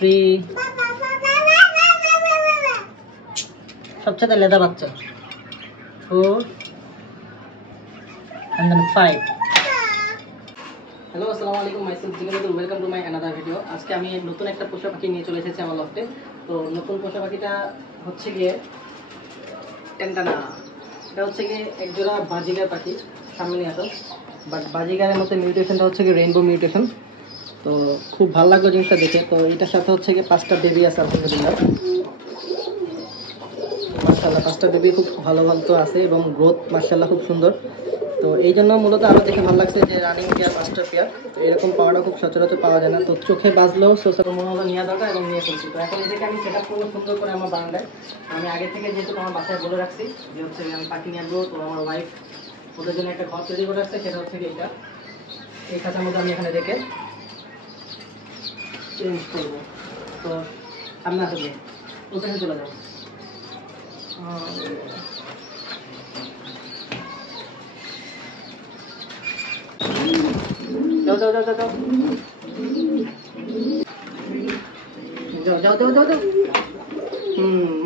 3 সবচেয়ে লেদা বাচ্চা 4 and then 5. হ্যালো আসসালামু আলাইকুম, myself Jiganul, welcome to my another video. আজকে আমি নতুন একটা পোষা পাখি নিয়ে চলে এসেছি আমার লফটে। তো নতুন পোষা পাখিটা হচ্ছে গিয়ে টেনটানা। এটা হচ্ছে গিয়ে একজোড়া বাজিগার পাখি, সামনে নিয়ে আসো। বাট বাজিগারের মধ্যে মিউটেশনটা হচ্ছে গিয়ে রেইনবো মিউটেশন। তো খুব ভালো লাগলো জিনিসটা দেখে। তো এটার সাথে হচ্ছে গিয়ে 5টা বেবি আছে আলহামদুলিল্লাহ, মাশাআল্লাহ। 5টা বেবি খুব ভালো ভালো তো আছে এবং গ্রোথ মাশাআল্লাহ খুব সুন্দর। তো এই জন্য মূলত আরও দেখে ভালো লাগছে যে রানিং পেয়ার 5টা পেয়ার, তো এরকম পাওয়াটা খুব সচরাচর পাওয়া যায় না। তো চোখে বাজলেও সোশ্যাল মনে হলো নেওয়া দরকার এবং নিয়ে ফেলছি। তো এখন এদেরকে আমি সেট আপ করবো সুন্দর করে আমার বারান্দায়। আমি আগে থেকে যেহেতু আমার বাসায় বলে রাখছি যে হচ্ছে আমি পাখি নিয়ে আসবো, তো আমার ওয়াইফ ওদের জন্য একটা ঘর তৈরি করে রাখছে। সেটা হচ্ছে এইটা, এই খাঁচার মধ্যে আমি এখানে রেখে চেঞ্জ করবো। তো সামনে আসবে, ওখানে চলে যাবো। যাও যাও যাও যাও যাও যাও যাও যাও যাও।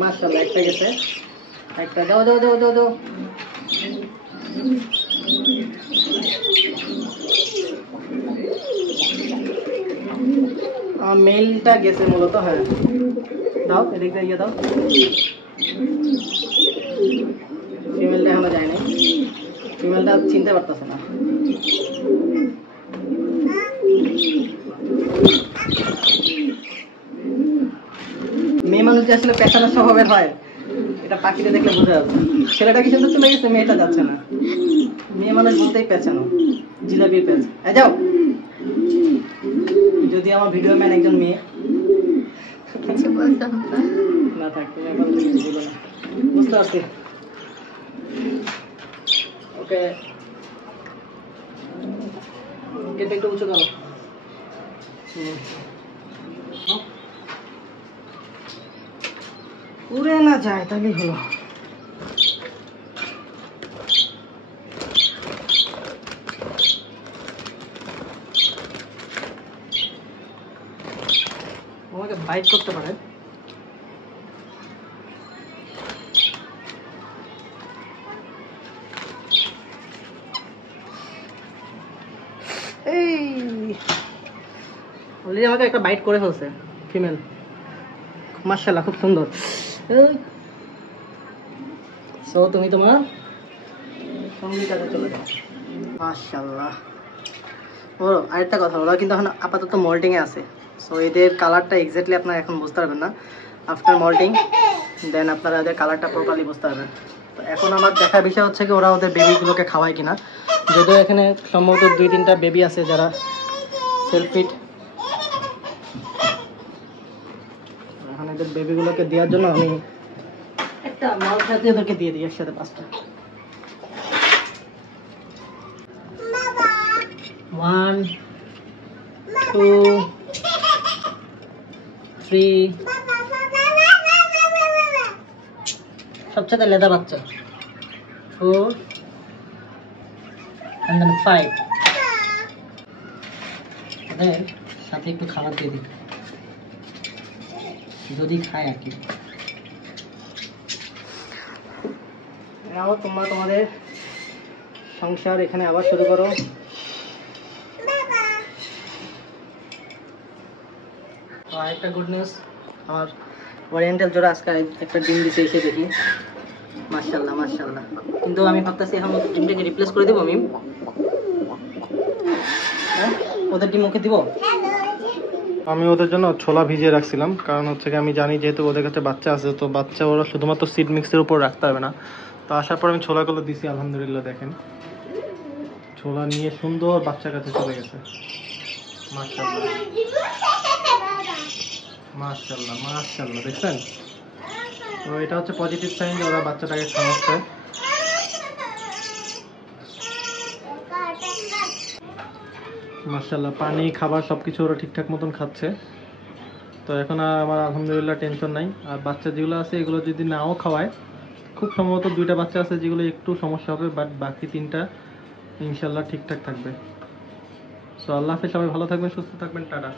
মাশাআল্লাহ, একটা গেছে, একটা যাও যাও যাও যাও যাও। মেলটা গেছে মূলত, হ্যাঁ। দাও এদিকে ইয়ে দাও। ফিমেলটা এখনো যায় নাই, ফিমেলটা চিনতে পারতেছে না। মেয়ে মানুষ যে আসলে পেছানোর স্বভাবের হয় এটা পাখিতে দেখলে বোঝা যাচ্ছে। ছেলেটা কি সুন্দর চলে গেছে, মেয়েটা যাচ্ছে না। মেয়ে মানুষ বলতেই পেছানো, জিলাপির পেছ। যাও, যদি আমার ভিডিও ম্যান একজন মেয়ে না থাকতো, বুঝতে পারছি। ওকে, এটা একটু উঁচু দাও। উড়ে না যায় তাহলেই হলো। আমাকে বাইট করতে পারে। এই অলরেডি আমাকে একটা বাইট করে ফেলছে ফিমেল, মাশাআল্লাহ খুব সুন্দর। সো তুমি তোমার সঙ্গীর কাছে চলে যাও, মাশাআল্লাহ। ও আরেকটা কথা, ওরা কিন্তু এখন আপাতত মল্টিংয়ে আছে। সো এদের কালারটা এক্স্যাক্টলি আপনারা এখন বুঝতে পারবেন না। আফটার মল্টিং দেন আপনারা এদের কালারটা প্রপারলি বুঝতে পারবেন। তো এখন আমার দেখার বিষয় হচ্ছে কি ওরা ওদের বেবিগুলোকে খাওয়ায় কিনা। যদিও এখানে সম্ভবত 2-3টা বেবি আছে যারা সেলফ ফিড। এখন এদের বেবিগুলোকে দেওয়ার জন্য আমি একটা মাল সাথে ওদেরকে দিয়ে দিই একসাথে 5টা। 1 2 3 সবচেয়ে লেদা বাচ্চা 4 and then 5। ওদের সাথে একটু খাবার দিয়ে দিই যদি খায় আর কি। তোমরা তোমাদের সংসার এখানে আবার শুরু করো। আরেকটা গুড নিউজ, আমার ওরিয়েন্টাল জোড়া আজকে একটা ডিম দিতে এসে দেখি, মাশাআল্লাহ মাশাআল্লাহ। কিন্তু আমি ভাবতেছি এখন ডিমটাকে রিপ্লেস করে দেবো। আমি ওদের ডিম ওকে দিব। আমি ওদের জন্য ছোলা ভিজিয়ে রাখছিলাম, কারণ হচ্ছে কি আমি জানি যেহেতু ওদের কাছে বাচ্চা আছে, তো বাচ্চা ওরা শুধুমাত্র সিড মিক্সের উপর রাখতে হবে না। তো আসার পর আমি ছোলাগুলো দিছি, আলহামদুলিল্লাহ দেখেন ছোলা নিয়ে সুন্দর বাচ্চার কাছে চলে গেছে। মাশাআল্লাহ মাশাআল্লাহ মাশাআল্লাহ, দেখছেন? তো এটা হচ্ছে পজিটিভ সাইন যে ওরা বাচ্চাটাকে খাওয়াচ্ছে। মাশাআল্লাহ, পানি খাবার সবকিছু ওরা ঠিকঠাক মতন খাচ্ছে। তো এখন আমার আলহামদুলিল্লাহ টেনশন নাই। আর বাচ্চা যেগুলো আছে এগুলো যদি নাও খাওয়ায়, খুব সম্ভবত 2টা বাচ্চা আছে যেগুলো একটু সমস্যা হবে, বাট বাকি 3টা ইনশাল্লাহ ঠিকঠাক থাকবে। সো আল্লাহ হাফেজ, সবাই ভালো থাকবেন, সুস্থ থাকবেন, টাটা।